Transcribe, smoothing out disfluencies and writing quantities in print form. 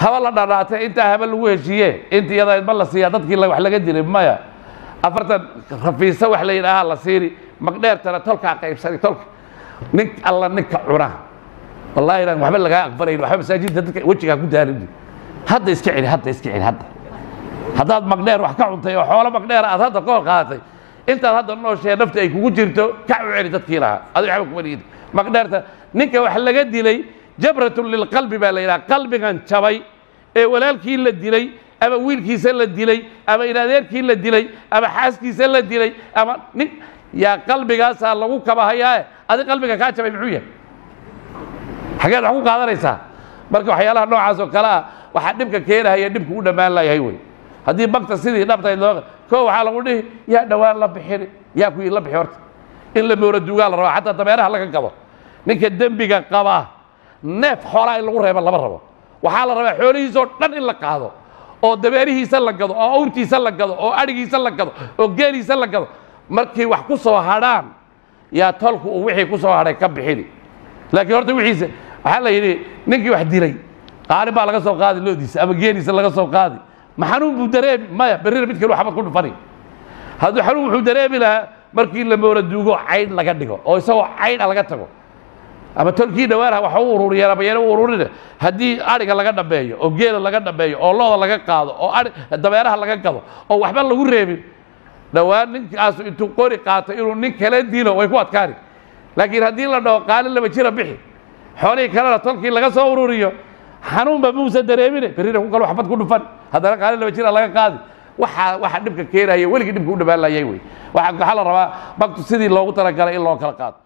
هبل داراتay inta habal lagu heshiiyay inta iyada ma la siiyaa dadkii wax laga dilay maya afartan rafiisa wax la yiraahdo la siiri magdheer tara tolka qaybsan tolka nin alla ninka cuna wallahi inaan waxba laga aqbalayn waxa masaajidda dadka wajiga ku daalin hadda iska cili haddaad magdheer wax ka cuntay oo xoolo magdheer aad hadda ka qaadatay intaad hadda nooshay nafta ay kugu jirto ka celi dadkii lahaa adiga waxba kuma liid magdheerta ninka wax laga dilay jabratul lil qalbi baa la yiraahdaa qalbigan jabay ee walaalkii la dilay ama wiilkiisa la dilay ama inaadeerkii la dilay ama xaaskiisa la dilay ama nin yaa qalbigaas lagu kabahayaa adiga qalbiga ka jabay muxuu yahay xageed wax ku qaadanaysaa marka waxyaalaha noocaas oo kala waxa dhibka keenaya dhibku u dhamaan lahayd way haddii bagta sidii dhabtay loo koo waxa lagu dhihi yaa dhawaan la bixin yaa ku la bixi horta in la moora duugaal rabo xataa dameeraha laga gabo ninka dambiga qaba neef xoolaa in lagu reebo lama rabo waxaa la rabaa xoolihiisa oo dhan in la qaado oo dameerihiisa la gado oo awrtiisa la gado oo adhigiisa la gado oo geeliisa la gado markii wax ku soo hadhaan yaa tolku uu wixii ku soo hadhay ka bixini laakiin horta wixiisa waxaa la yidhi ninkii wax dilay qaari baa laga soo qaadi loodiisa ama geeliisa laga soo qaadi ma xanuun buu dareemi maya berrina mid kale waxba ku dhufani hadduu xanuun wuxuu dareemi lahaa markii la moora duugo cayn laga dhigo oo isagoo cayn laga tago ama tolkii dhawaanaha waxa uu ururiyeen ama yana u ururina haddii adhiga laga dhambeeyo oo geela laga dhambeeyo oo looda laga qaado oo dameeraha laga gado oo waxba lagu reebin dhawaan ninkaasu intuu qori qaato inuu nin kale dilo way ku adkaani laakiin haddii la dhaho qaalin laba jira bixi xoolihii kalena tolkii laga soo ururiyo xanuunba muusa dareemine berrina ku kale waxbad ku dhufan haddana qaalin laba jira laga qaadi waxa dhibka keenaya weligii dhibka u dhamaan laayay wey waxaa la rabaa bagtu sidii loogu talagalay in loo kala qaado